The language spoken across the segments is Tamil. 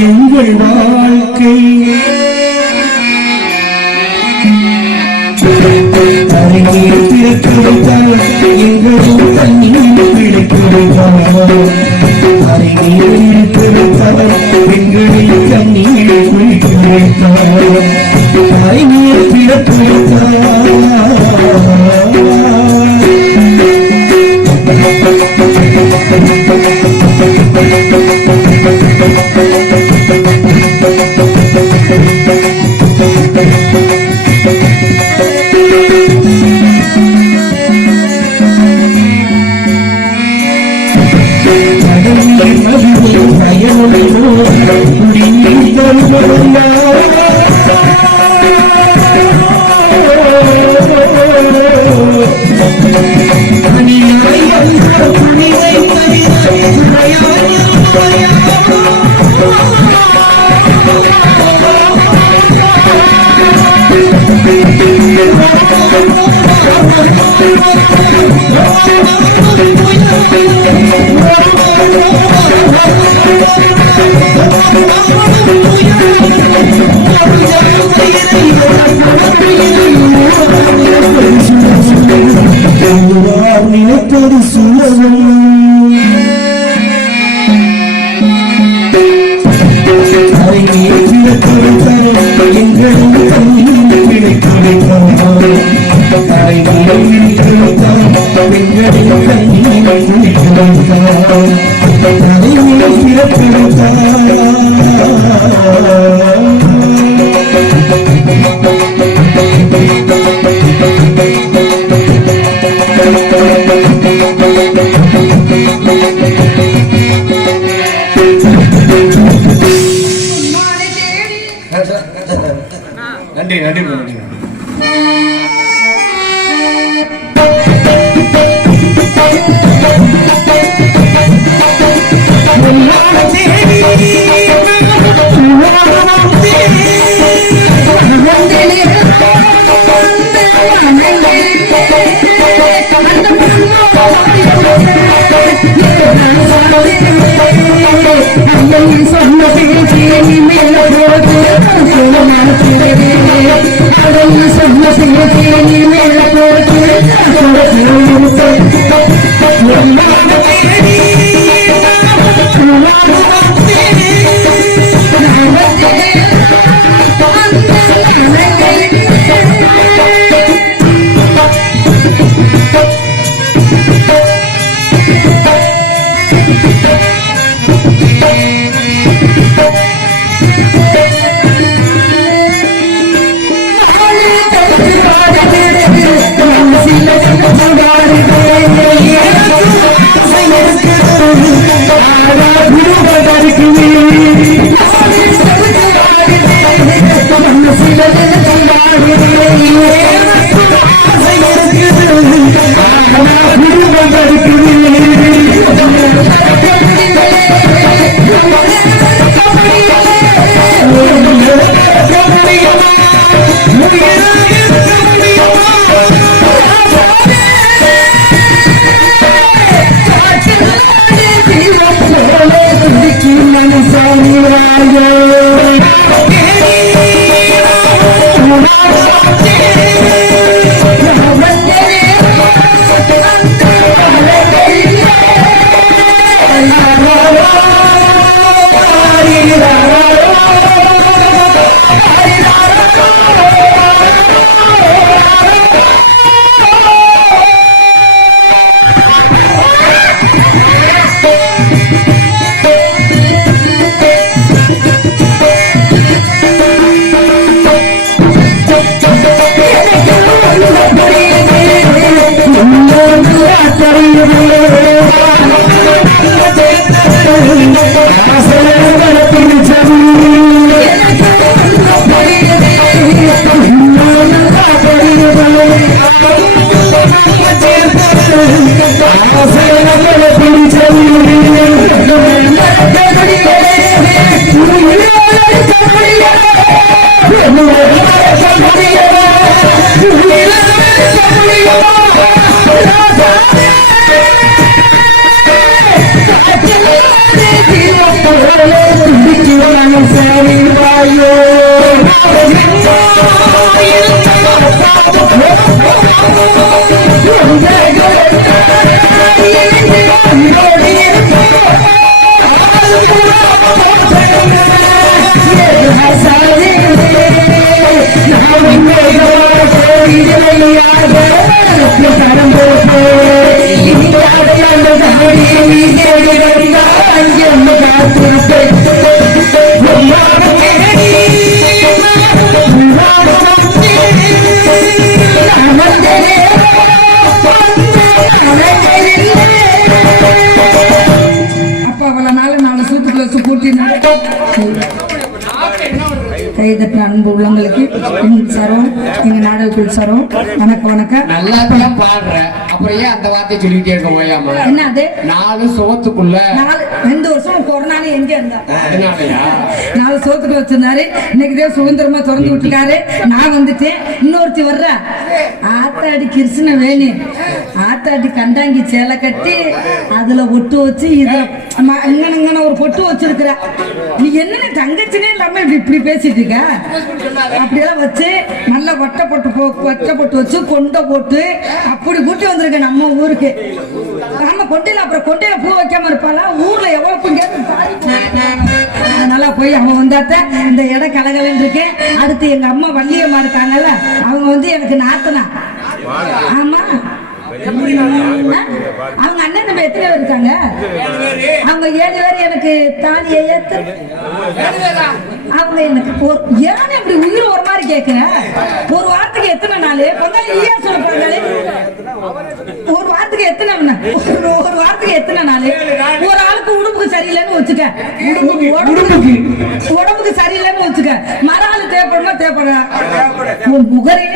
எங்கள் வாழ்க்கை அருகில் பிறக்குடைத்தால் எங்களும் தண்ணீர் பிடிக்குடைத்தால் அருகில் பிறத்தால் எங்களில் தண்ணீர் குளிக்குடைத்தால் அருகில் பிறக்குடைத்தால் நினைப்பது சுலபம் நன்றி நன்றி நன்றி கைதட்டின அன்பு உள்ளங்களுக்கு சாரும் எங்க நாடகக்குள் சாரும் வணக்கம் வணக்கம். நல்லா பாடுற அப்புறம் ஏன் அந்த வார்த்தையை சொல்லிட்டே இருக்க ஓயாம? என்ன அது 4 சுவத்துக்குள்ள 2 வருஷம் கொரோனாலே எங்க இருந்தா அதனாலயா 4 சுவத்துக்குள்ள வச்சிருந்தாரு. இன்னைக்குதான் சுதந்திரமா திறந்து விட்டுருக்காரு. நான் வந்துட்டேன். இன்னொருத்தி வர்ற ஆத்தாடி கிருஷ்ண வேணி ஆத்தாடி கண்டாங்கி சேலை கட்டி அதுல ஒட்டு வச்சு இதுல இங்கன ஒரு பொட்டு வச்சிருக்கிற. நீ என்ன தங்கச்சினே இல்லாம இப்படி பேசிட்டு இருக்க? அப்படியெல்லாம் வச்சு நல்ல வட்டை போட்டு வச்சு கொண்டை போட்டு அப்படி கூட்டி வந்திருக்க நம்ம ஊருக்கு. ஆமா கொண்டையில அப்புறம் கொண்டையில பூ வைக்காம இருப்பாளா? ஊர்ல எவ்வளவு பூ அதனால போய் அவன் வந்தாத்த இந்த இடம் கலகலன்னு இருக்கு. அடுத்து எங்க அம்மா வள்ளியம்மா இருக்காங்கல்ல, அவங்க வந்து எனக்கு நாத்தனா. ஆமா அவங்க அண்ணன் நம்ம எத்தனை பேர் இருக்காங்க? அவங்க 7 பேர் எனக்கு தாலியை ஏத்து. அவங்க எனக்கு ஏன் இப்படி உயிர் ஒரு மாதிரி கேட்குற? ஒரு வாரத்துக்கு எத்தனை நாள் சொல்லுறாங்களே? ஒரு வாரத்துக்கு எத்தனை நாள்? ஒரு ஆளுக்கு உடம்புக்கு சரியில்லைன்னு வச்சுக்க, உடம்புக்கு சரியில்லைன்னு வச்சுக்க, மர ஆளு தேவைப்படுமா? தேவைப்படுற முகரே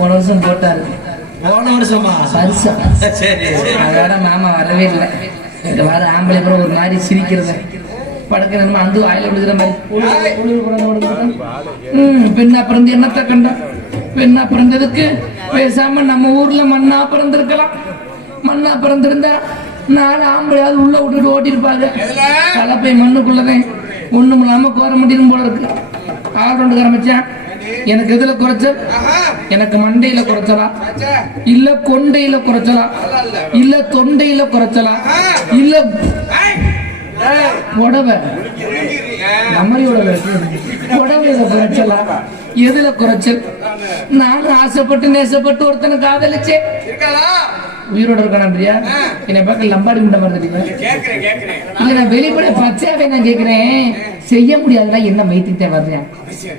போன வருஷம் போட்டாரு. மாமா வரவே இல்லை. இந்த வாரம் ஆம்பளை கூட ஒரு மாதிரி சிரிக்கிறத படக்க நம்ம அந்த வாயில விழுகிற மாதிரி பெண்ணா பிறந்து என்னத்தை கண்டா? பெண்ணா பிறந்ததுக்கு பேசாம நம்ம ஊர்ல மண்ணா பிறந்திருக்கலாம். மண்ணா பிறந்திருந்தா 4 ஆம்பளையாவது உள்ள விட்டுட்டு ஓட்டி இருப்பாங்க. கலப்பை மண்ணுக்குள்ளதான் ஒண்ணும் இல்லாம கோர முடியும் போல இருக்கு. ஆள் மச்சான் எனக்கு எதுல குறைச்சல்? எனக்கு மண்டையில குறைச்சலா, இல்ல கொண்டையில குறைச்சலா, இல்ல தொண்டையில குறைச்சலா, இல்ல உடவை உடவையில குறைச்சலா? எதுல குறைச்சல்? நானும் ஆசைப்பட்டு நேசப்பட்டு ஒருத்தனை காதலிச்சேன். உயிரோட இருக்கானா? என்னை பார்க்க லம்பாடி உண்ட மாதிரி இல்ல, நான் வெளிப்பட பச்சையாவே நான் கேட்கிறேன். செய்ய முடியாதுன்னா என்ன மைத்திட்டே வர்றேன்?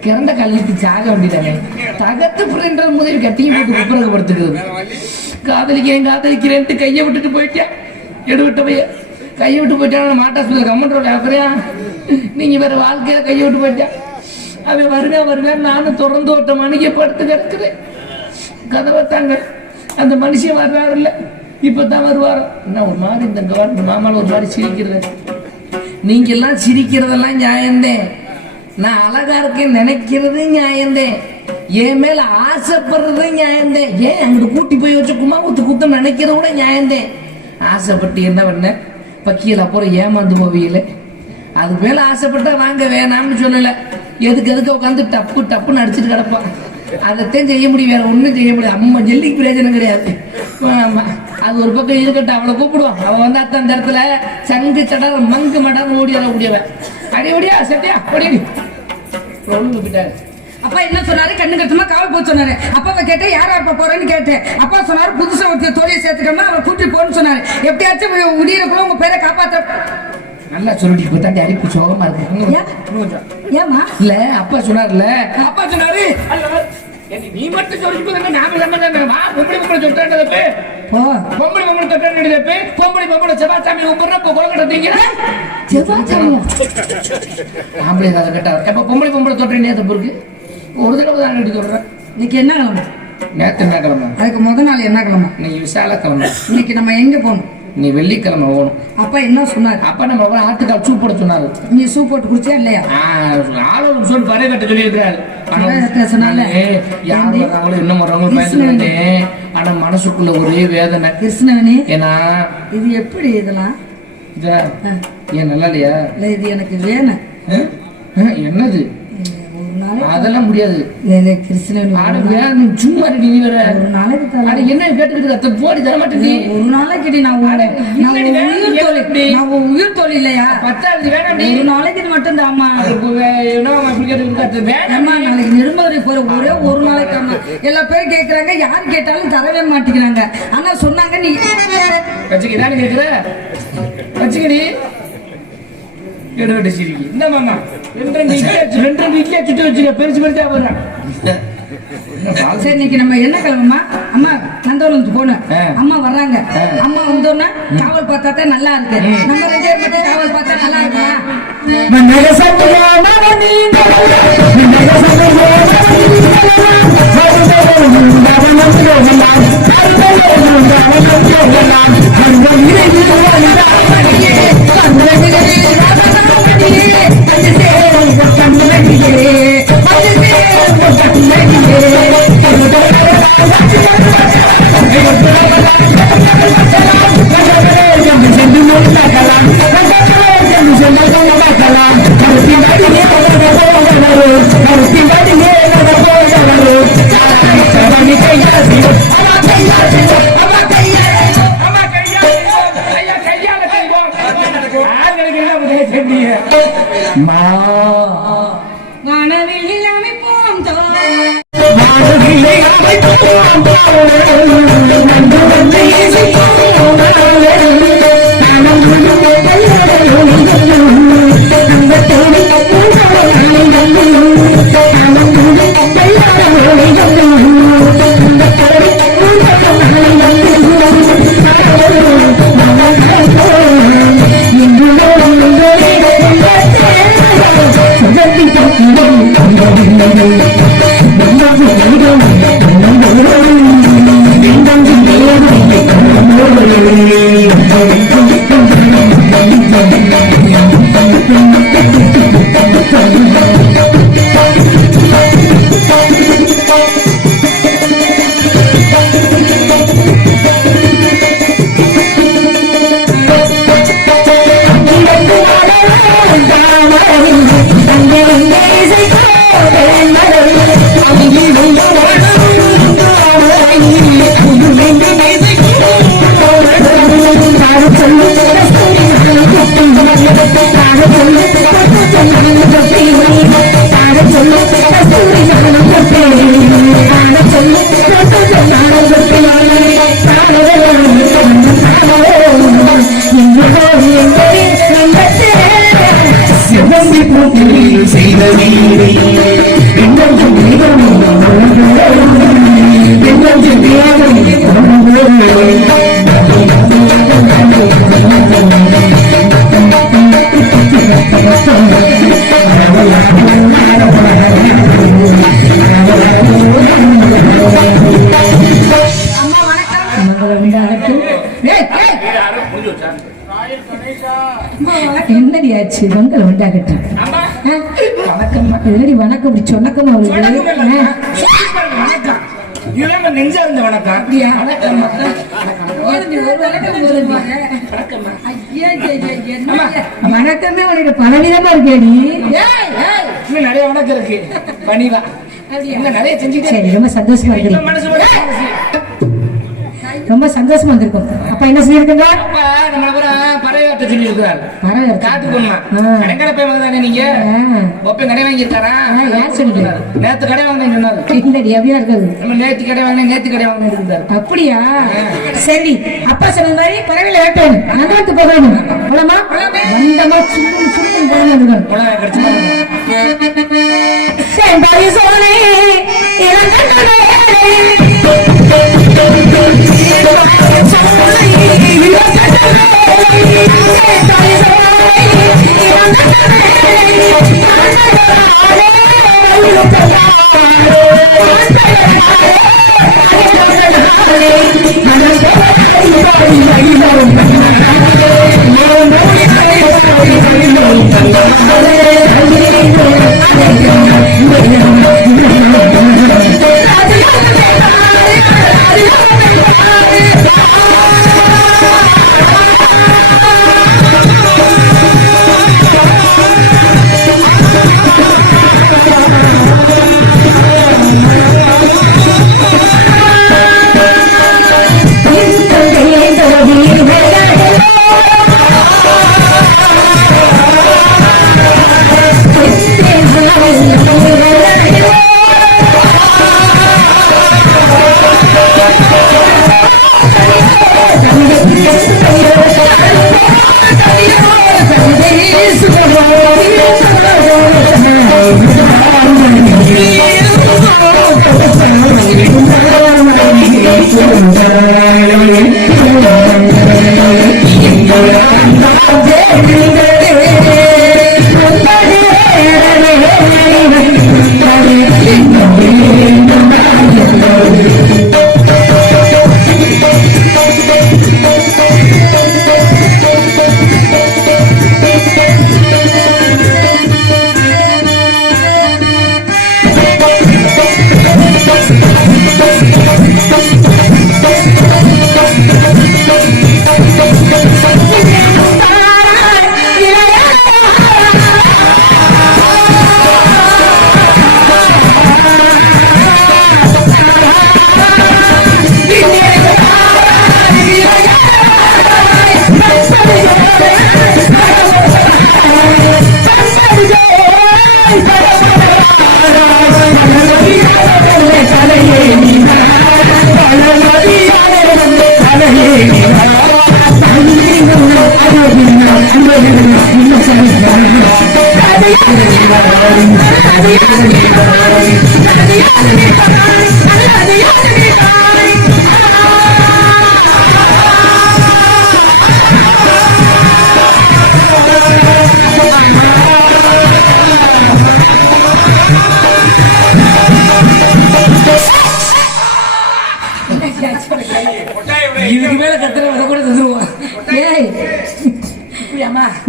கிறந்த கல்லுக்கு சாக வேண்டியதானே? தகத்து பிள்ளைன்ற முதல் கட்டியும் போட்டு குப்புறப்படுத்துக்கிறது. காதலிக்கிறேன்ட்டு கையை விட்டுட்டு போயிட்டேன். எடுவிட்ட போய் கையை விட்டு போயிட்டான். மாட்டா சொல்ல கம்மன் ஆக்குறியா? நீங்க வேற வாழ்க்கையில கையை விட்டு போயிட்டேன். அவன் வருவேன் நானும் தொடர்ந்து 8 மணிக்கு படுத்து கிடக்குறேன். கதவை தாங்க அந்த மனுஷன் வர்றாரு இல்ல, இப்பதான் வருவாரோ. என்ன ஒரு மாதிரி இந்த மாமால ஒரு மாதிரி சிரிக்கிறது. நீங்க எல்லாம் சிரிக்கிறதெல்லாம் நியாயந்தேன். நான் அழகா இருக்கேன் நினைக்கிறது நியாயந்தேன். என் மேல ஆசைப்படுறது நியாயந்தேன். ஏன் அங்கிட்டு கூட்டி போய் வச்ச குமாரத்து குத்தம் நினைக்கிறத கூட நியாயந்தேன். ஆசைப்பட்டு என்ன பண்ண பக்கியல அப்புறம் ஏமாந்து போவியல. அது மேல ஆசைப்பட்டா வாங்க வேணாம்னு சொல்லல. எதுக்கு உட்காந்து டப்புன்னு அடிச்சுட்டு கிடப்பான். அதைத்தான் செய்ய முடியும், வேற ஒன்றும் செய்ய முடியாது. அம்மா ஜெல்லிக்கு பிரயோஜனம் கிடையாது. ஆமா அது ஒரு பக்கம் இருக்கட்டும், அவளை கூப்பிடுவான். அவன் வந்தா தான் அந்த இடத்துல சங்கு சடர் மங்கு மடர் ஓடி கூடியவன். அடி ஓடியா சட்டியா ஓடி போயிட்டாரு. அப்பா என்ன சொன்னாரு? கண்ணு கட்டமா காவல் போக சொன்னாரு. அப்பாவை கேட்டேன் யாரா இருப்ப போறேன்னு கேட்டேன். அப்பா சொன்னாரு புதுசா ஒருத்தர் தோழியை சேர்த்துக்கமா அவரை கூட்டிட்டு போன்னு சொன்னாரு. எப்படியாச்சும் முடியறக்குள்ள உங்க பேரை காப்பாத்த. நல்லா சொல்லிட்டு போயிட்டாண்டி, அடிப்பு சோகமா இருக்கு. ஏமா இல்ல அப்பா சொன்னார்ல, அப்பா சொன்னாரு நீ மட்டும் சொல்லிட்டு நாம வா பொம்பளை பொம்பளை சொல்லிட்டாண்டது பொம்பளை பொம்பளை தொட்டாண்டது பொம்பளை பொம்பளை செவ்வாய்சாமி கும்பிடுறா குளக்கடை தீங்க செவ்வாய்சாமியா ஆம்பளை அதை கேட்டார். எப்ப பொம்பளை பொம்பளை தொட்டேன் நேற்று பொருக்கு ஒரு தடவை தான் கட்டி சொல்றேன். இன்னைக்கு என்ன கிழமை? நேற்று என்ன கிழமை? அதுக்கு முதல் நாள் என்ன கிழமை? இன்னைக்கு விசாலக்கிழமை. இன்னைக்கு நம்ம எங்க போகணும்? நீ வெள்ளிக்கிழமை போகணும். அப்பா என்ன சொன்னாரு? அப்பா நம்ம ஆட்டுக்கால் சூப் போட சொன்னாரு. நீ சூப் போட்டு குடிச்சியா இல்லையா? ஆளோட சொல்லி பறை கட்ட சொல்லி இருக்கிறாரு. சொன்னால யார் வர்றாங்களோ இன்னும் வர்றவங்களும் பயந்துக்கிட்டே. ஆனா மனசுக்குள்ள ஒரே வேதனை. கிருஷ்ணவனி ஏன்னா இது எப்படி இதெல்லாம் ஏன் நல்லா இல்லையா? இல்ல இது எனக்கு வேணும். என்னது ஒரு நாளைக்கு அதெல்லாம் முடியாது. கிருஷ்ணவனி சும்மா நீ வேற ஒரு நாளைக்கு தர என்ன கேட்டுக்கிட்டு போடி தர மாட்டேன். ஒரு நாளைக்கு நான் உயிர் தொழில் இல்லையா? பத்தாவது வேணாம். ஒரு நாளைக்கு இது மட்டும் தாமா. வேணாமா நாளைக்கு நிர்மதுரை போற ஒரே ஒரு நாளைக்கு ஆமா. எல்லா பேரும் கேக்குறாங்க, யாரு கேட்டாலும் தரவே மாட்டேங்கிறாங்க. ஆனா சொன்னாங்க நீ வச்சுக்கிட்டான்னு கேக்குற வச்சுக்கடி எடுவட்டு சிரிக்கி. இந்த மாமா ரெண்டு இட்லியா சுட்டு வச்சுக்க பெருசு பெருசா போடுறான். சரி இன்னைக்கு நம்ம என்ன கிளம்புமா? அம்மா நந்தவனம் போனோம். அம்மா வர்றாங்க. அம்மா வந்தோன்னா காவல் பார்த்தா தான் நல்லா இருக்கு. நம்ம ரெண்டு பேர் மட்டும் காவல் பார்த்தா நல்லா இருக்குமா? வானவில் அமைப்போம் என்னடியாச்சு மங்கள உண்டாகட்டும். வணக்கம் என்னடி வணக்கம் இப்படி சொன்னக்கமா நெஞ்சா இருந்த வணக்கம் வணக்கமே உனக்கு பலவிதமா இருக்கேடி. இன்னும் நிறைய வணக்கம் இருக்கு. பணிவா நிறைய செஞ்சுட்டு சரி ரொம்ப சந்தோஷமா இருக்கு. மனசு ரொம்ப சந்தோஷமா வந்திருக்கும். அப்ப என்ன சொல்லியிருக்கீங்க? அப்பா நம்மள பூரா பறவை வார்த்தை சொல்லி இருக்கிறார். பறவை காட்டுக்கு போமா கடைக்கடை போய் வாங்கதானே நீங்க ஒப்ப கடை வாங்கியிருக்காரா? யார் சொல்லுங்க? நேத்து கடை வாங்கினேன்னு சொன்னாரு. இல்லடி அப்படியா இருக்காது. நம்ம நேத்து கடை வாங்கினேன் நேத்து கடை வாங்கினேன் இருந்தாரு. அப்படியா? சரி அப்பா சொன்ன மாதிரி பறவையில வேட்டும் நகரத்து போகணும். போலாமா? வந்தமா சும்மா சும்மா போகணும். உலக கடிச்சு செந்தாரி சோனே இளங்கண்ணே இதுக்கு மேல கத்துற வர கூட தந்துருவான்.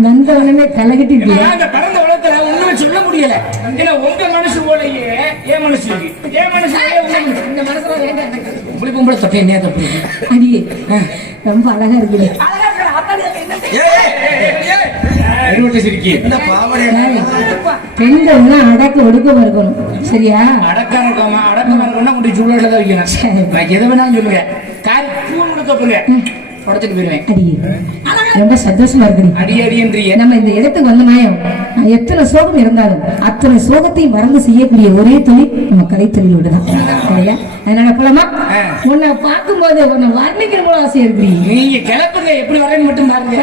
நந்தவனமே கலகட்டி அந்த பறந்த உலகத்துல ஒண்ணுமே சொல்ல முடியல. ஏன்னா உங்க மனசு போலயே என் மனசு இருக்கு. என் மனசு இந்த மனசுல வேண்டாம். இப்படி பொம்பளை தொட்டை என்ன தப்பு அடியே ரொம்ப அழகா இருக்குது. பெண்கள் அடக்க ஒடுக்கமா இருக்கணும். சரியா? அடக்கம் இருக்கமா அடக்கம் இருக்கணும்னா உங்களுடைய சூழல தான் வைக்கணும். நான் எதை வேணாலும் சொல்லுவேன். காரி பூன் கொடுக்க போங்க உடச்சிட்டு போயிருவேன். அடியே ரொம்ப சந்தோஷமா இருக்கு. அடி அடியன்றிய நம்ம இந்த இடத்துக்கு வந்த மாயம் எத்தனை சோகம் இருந்தாலும் அத்தனை சோகத்தையும் மறந்து செய்யக்கூடிய ஒரே தொழில் நம்ம கலை தொழிலோடு தான். அதனால போலாமா? உன்னை பார்க்கும் போது உன்னை வர்ணிக்கிற போல ஆசையா இருக்கு. நீங்க கிளப்புங்க எப்படி வரேன்னு மட்டும் பாருங்க.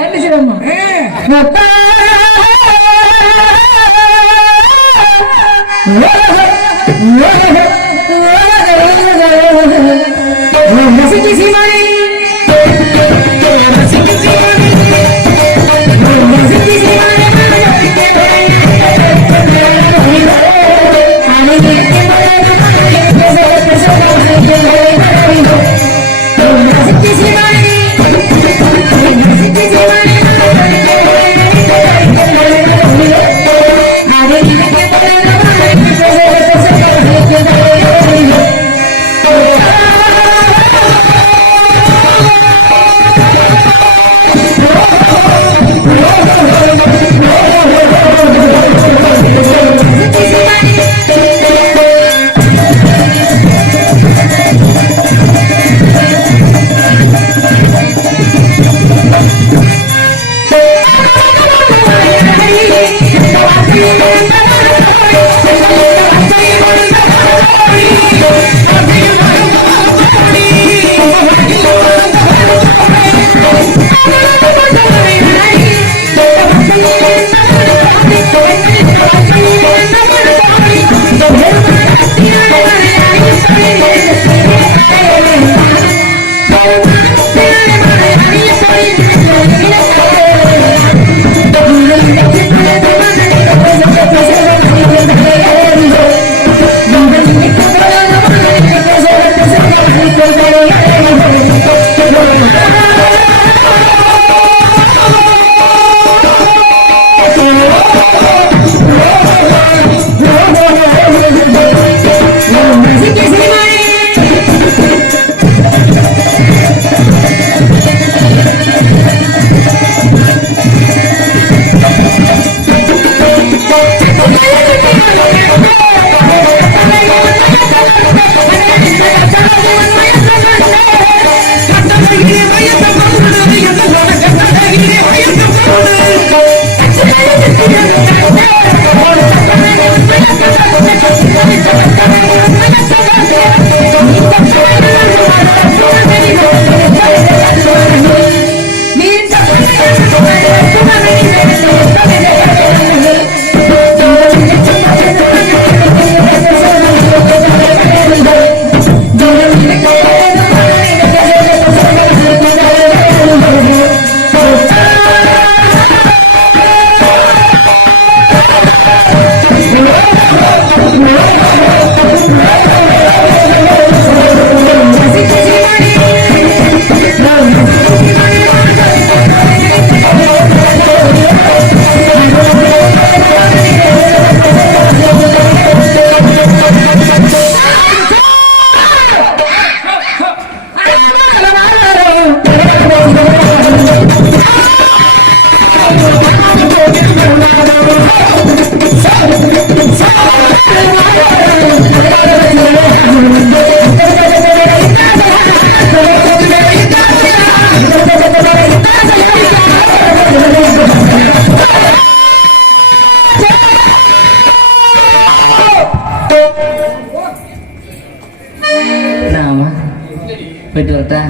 போயிட்டு வரட்டா?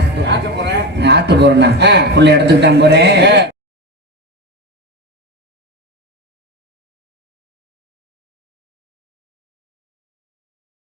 ஆத்து போறேன்னா ஆ. உள்ள இடத்துக்கு தான் போறேன்.